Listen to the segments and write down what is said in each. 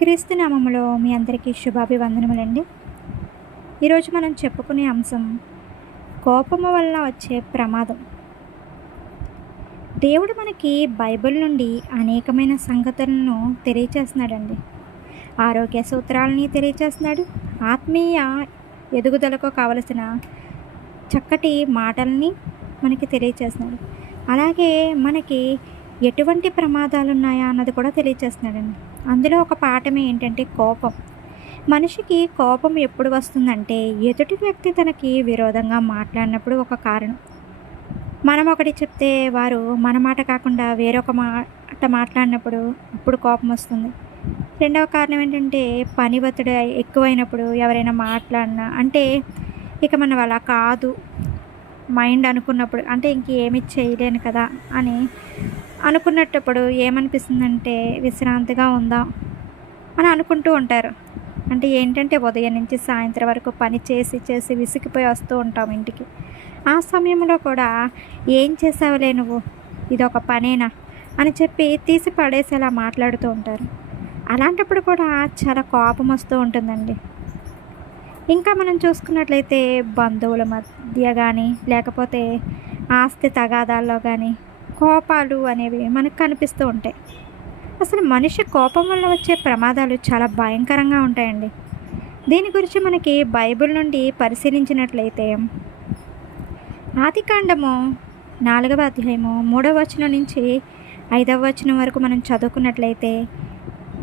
క్రీస్తు నామములో మీ అందరికీ శుభాభివందనములండి. ఈరోజు మనం చెప్పుకునే అంశం కోపము వలన వచ్చే ప్రమాదం. దేవుడు మనకి బైబిల్ నుండి అనేకమైన సంగతులను తెలియచేస్తున్నాడండి. ఆరోగ్య సూత్రాలని తెలియచేస్తున్నాడు. ఆత్మీయ ఎదుగుదలకు కావలసిన చక్కటి మాటల్ని మనకి తెలియచేస్తున్నాడు. అలాగే మనకి ఎటువంటి ప్రమాదాలు ఉన్నాయా అన్నది కూడా తెలియచేస్తున్నాడండి. అందులో ఒక పాఠం ఏంటంటే కోపం. మనిషికి కోపం ఎప్పుడు వస్తుందంటే ఎదుటి వ్యక్తి తనకి విరోధంగా మాట్లాడినప్పుడు ఒక కారణం. మనం ఒకటి చెప్తే వారు మన మాట కాకుండా వేరొక మాట మాట్లాడినప్పుడు అప్పుడు కోపం వస్తుంది. రెండవ కారణం ఏంటంటే పని ఒత్తిడి ఎక్కువైనప్పుడు ఎవరైనా మాట్లాడినా అంటే ఇక మనం అలా కాదు మైండ్ అనుకున్నప్పుడు అంటే ఇంకేమి చేయలేను కదా అని అనుకున్నప్పుడు ఏమనిపిస్తుందంటే విశ్రాంతిగా ఉందాం అని అనుకుంటూ ఉంటారు. అంటే ఏంటంటే ఉదయం నుంచి సాయంత్రం వరకు పని చేసి చేసి విసిగిపోయి వస్తూ ఉంటాం ఇంటికి. ఆ సమయంలో కూడా ఏం చేసావులే నువ్వు? ఇది ఒక పనేనా? అని చెప్పి తీసి పడేసేలా మాట్లాడుతూ ఉంటారు. అలాంటప్పుడు కూడా చాలా కోపం వస్తూ ఉంటుందండి. ఇంకా మనం చూసుకున్నట్లయితే బంధువుల మధ్య కానీ లేకపోతే ఆస్తి తగాదాల్లో కానీ కోపాలు అనేవి మనకు కనిపిస్తూ ఉంటాయి. అసలు మనిషి కోపం వల్ల వచ్చే ప్రమాదాలు చాలా భయంకరంగా ఉంటాయండి. దీని గురించి మనకి బైబిల్ నుండి పరిశీలించినట్లయితే ఆదికాండము నాలుగవ అధ్యాయము మూడవ వచనం నుంచి ఐదవ వచనం వరకు మనం చదువుకున్నట్లయితే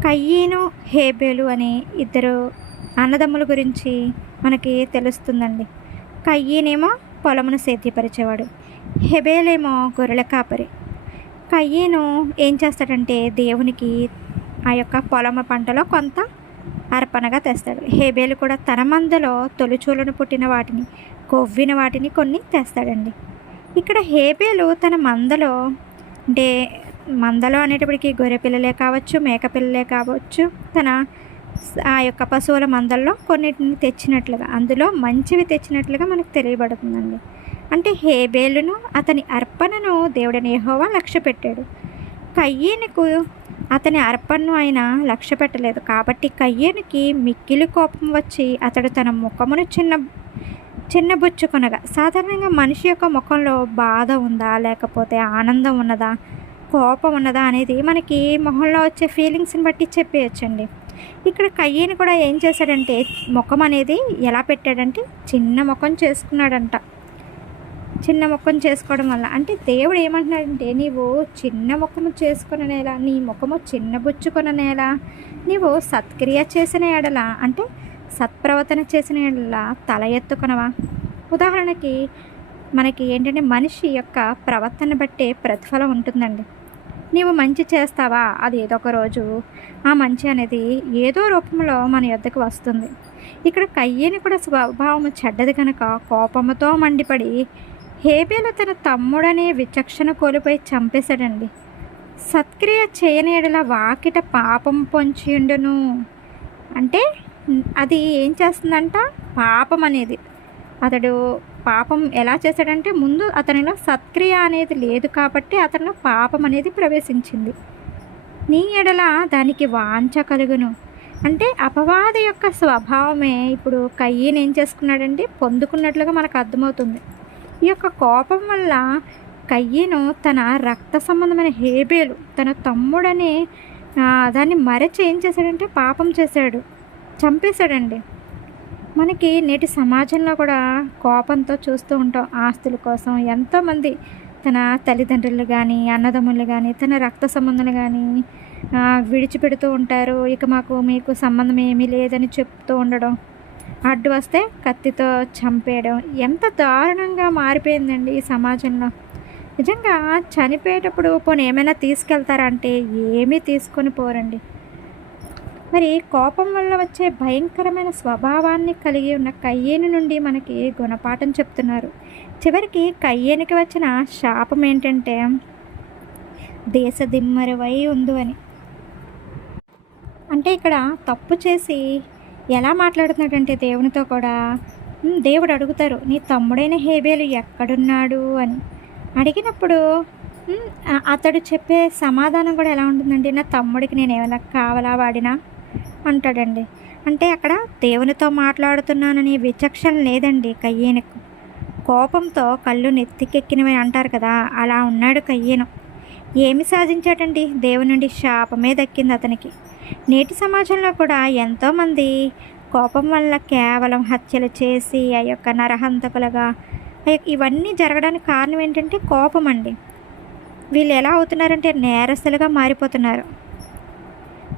కయ్యీను హేబేలు అనే ఇద్దరు అన్నదమ్ముల గురించి మనకి తెలుస్తుందండి. కయ్యీనేమో పొలమును సేద్యపరిచేవాడు. హెబేలేమో గొర్రెల కాపరి. కయ్యను ఏం చేస్తాడంటే దేవునికి ఆ యొక్క పొలమ పంటలో కొంత అర్పణగా తెస్తాడు. హేబేలు కూడా తన మందలో తొలిచూలను పుట్టిన వాటిని కొవ్విన వాటిని కొన్ని తెస్తాడండి. ఇక్కడ హేబేలు తన మందలో అంటే మందలో అనేటప్పటికి గొర్రె పిల్లలే కావచ్చు మేక పిల్లలే కావచ్చు తన ఆ యొక్క పశువుల మందల్లో కొన్నిటిని తెచ్చినట్లుగా అందులో మంచివి తెచ్చినట్లుగా మనకు తెలియబడుతుందండి. అంటే హేబేలును అతని అర్పణను దేవుడని యహోవా లక్ష్య పెట్టాడు. కయ్యేనుకు అతని అర్పణను ఆయన లక్ష్య పెట్టలేదు. కాబట్టి కయ్యేనుకి మిక్కిలి కోపం వచ్చి అతడు తన ముఖమును చిన్న చిన్నబుచ్చుకొనగా సాధారణంగా మనిషి యొక్క ముఖంలో బాధ ఉందా లేకపోతే ఆనందం ఉన్నదా కోపం ఉన్నదా అనేది మనకి మొహంలో వచ్చే ఫీలింగ్స్ని బట్టి చెప్పేయచ్చండి. ఇక్కడ కయ్యని కూడా ఏం చేశాడంటే ముఖం అనేది ఎలా పెట్టాడంటే చిన్న ముఖం చేసుకున్నాడంట. చిన్న ముఖం చేసుకోవడం వల్ల. అంటే దేవుడు ఏమంటున్నాడంటే నీవు చిన్న ముఖము చేసుకునేలా నీ ముఖము చిన్నబుచ్చుకున్న నేల నీవు సత్క్రియ చేసిన ఎడల అంటే సత్ప్రవర్తన చేసిన ఎడల తల ఎత్తుకునవా? ఉదాహరణకి మనకి ఏంటంటే మనిషి యొక్క ప్రవర్తన బట్టే ప్రతిఫలం ఉంటుందండి. నీవు మంచి చేస్తావా? అది ఏదో ఒక రోజు ఆ మంచి అనేది ఏదో రూపంలో మన యొద్దకు వస్తుంది. ఇక్కడ కయ్యని కూడా స్వభావం చెడ్డది కనుక కోపముతో మండిపడి హేబేలు తన తమ్ముడనే విచక్షణ కోల్పోయి చంపేశాడండి. సత్క్రియ చేయనేడల వాకిట పాపం పొంచియుండును. అంటే అది ఏం చేస్తుందంట? పాపం అనేది. అతడు పాపం ఎలా చేశాడంటే ముందు అతనిలో సత్క్రియ అనేది లేదు కాబట్టి అతనిలో పాపం అనేది ప్రవేశించింది. నీ ఎడల దానికి వాంఛ కలుగును. అంటే అపవాద యొక్క స్వభావమే. ఇప్పుడు కయ్యని ఏం చేసుకున్నాడంటే పొందుకున్నట్లుగా మనకు అర్థమవుతుంది. ఈ యొక్క కోపం వల్ల కయ్యను తన రక్త సంబంధమైన హేబేలు తన తమ్ముడని దాన్ని మరచి ఏం చేశాడంటే పాపం చేశాడు. చంపేశాడండి. మనకి నేటి సమాజంలో కూడా కోపంతో చూస్తూ ఉంటాం. ఆస్తుల కోసం ఎంతోమంది తన తల్లిదండ్రులు కానీ అన్నదమ్ములు కానీ తన రక్త సంబంధాలు కానీ విడిచిపెడుతూ ఉంటారు. ఇక మాకు మీకు సంబంధం ఏమీ లేదని చెప్తూ ఉండడం. అడ్డు వస్తే కత్తితో చంపేయడం ఎంత దారుణంగా మారిపోయిందండి ఈ సమాజంలో. నిజంగా చనిపోయేటప్పుడు పోనీ ఏమైనా తీసుకెళ్తారంటే ఏమీ తీసుకొని పోరండి. మరి కోపం వల్ల వచ్చే భయంకరమైన స్వభావాన్ని కలిగి ఉన్న కయ్యేను నుండి మనకి గుణపాఠం చెప్తున్నారు. చివరికి కయ్యేనికి వచ్చిన శాపం ఏంటంటే దేశ దిమ్మరువై ఉందు అని. అంటే ఇక్కడ తప్పు చేసి ఎలా మాట్లాడుతున్నాడంటే దేవునితో కూడా దేవుడు అడుగుతారు నీ తమ్ముడైన హేబేలు ఎక్కడున్నాడు? అని. అడిగినప్పుడు అతడు చెప్పే సమాధానం కూడా ఎలా ఉంటుందండి? నా తమ్ముడికి నేను ఏమైనా కావాలా వాడినా? అంటాడండి. అంటే అక్కడ దేవునితో మాట్లాడుతున్నానని విచక్షణ లేదండి కయ్యేనకు. కోపంతో కళ్ళు నెత్తికెక్కినవి అంటారు కదా అలా ఉన్నాడు కయ్యేను. ఏమి సాధించాడండి? దేవుని నుండి శాపమే దక్కింది అతనికి. నేటి సమాజంలో కూడా ఎంతోమంది కోపం వల్ల కేవలం హత్యలు చేసి ఆ యొక్క నరహంతకులుగా ఆ యొక్క ఇవన్నీ జరగడానికి కారణం ఏంటంటే కోపం అండి. వీళ్ళు ఎలా అవుతున్నారంటే నేరస్తులుగా మారిపోతున్నారు.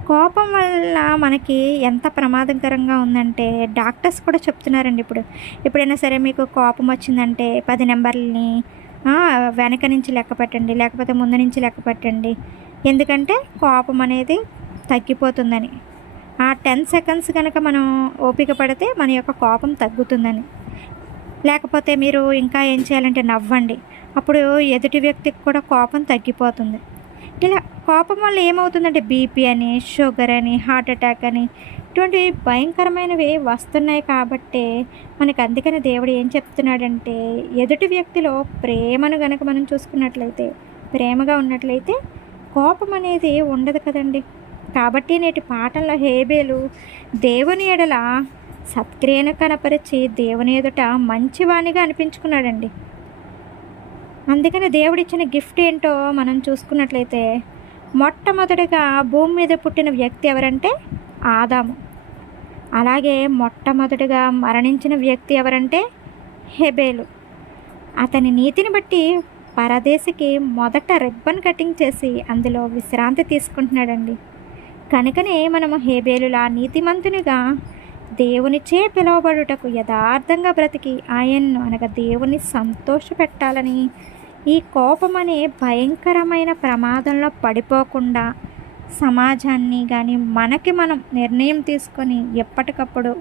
కోపం వల్ల మనకి ఎంత ప్రమాదకరంగా ఉందంటే డాక్టర్స్ కూడా చెప్తున్నారండి ఇప్పుడు. ఎప్పుడైనా సరే మీకు కోపం వచ్చిందంటే పది నెంబర్లని వెనక నుంచి లెక్క పెట్టండి లేకపోతే ముందు నుంచి లెక్క పెట్టండి. ఎందుకంటే కోపం అనేది తగ్గిపోతుందని. ఆ టెన్ సెకండ్స్ కనుక మనం ఓపిక పడితే మన యొక్క కోపం తగ్గుతుందని. లేకపోతే మీరు ఇంకా ఏం చేయాలంటే నవ్వండి. అప్పుడు ఎదుటి వ్యక్తికి కూడా కోపం తగ్గిపోతుంది. ఇలా కోపం వల్ల ఏమవుతుందంటే బీపీ అని షుగర్ అని హార్ట్ అటాక్ అని ఇటువంటి భయంకరమైనవి వస్తున్నాయి కాబట్టి మనకి అందుకని దేవుడు ఏం చెప్తున్నాడంటే ఎదుటి వ్యక్తిలో ప్రేమను గనక మనం చూసుకున్నట్లయితే ప్రేమగా ఉన్నట్లయితే కోపం అనేది ఉండదు కదండి. కాబట్టి నేటి పాఠంలో హేబేలు దేవుని ఎడల సత్క్రియను కనపరిచి దేవుని ఎదుట మంచివాణిగా అనిపించుకున్నాడండి. అందుకని దేవుడిచ్చిన గిఫ్ట్ ఏంటో మనం చూసుకున్నట్లయితే మొట్టమొదటిగా భూమి మీద పుట్టిన వ్యక్తి ఎవరంటే ఆదాము. అలాగే మొట్టమొదటిగా మరణించిన వ్యక్తి ఎవరంటే హెబేలు. అతని నీతిని బట్టి పరదేశికి మొదట రిబ్బన్ కటింగ్ చేసి అందులో విశ్రాంతి తీసుకుంటున్నాడండి. కనుకనే మనము హేబేలులా నీతిమంతునిగా దేవునిచే పిలువబడుటకు యథార్థంగా బ్రతికి ఆయన్ను అనగా దేవుని సంతోషపెట్టాలని ఈ కోపం అనే భయంకరమైన ప్రమాదంలో పడిపోకుండా సమాజాన్ని కానీ మనకి మనం నిర్ణయం తీసుకొని ఎప్పటికప్పుడు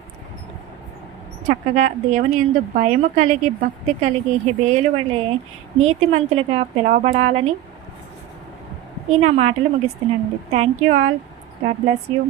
చక్కగా దేవుని ఎందు భయము కలిగి భక్తి కలిగి హెబేలు వలె నీతిమంతులుగా పిలవబడాలని ఈ నా మాటలు ముగిస్తున్నానండి. Thank you all God bless you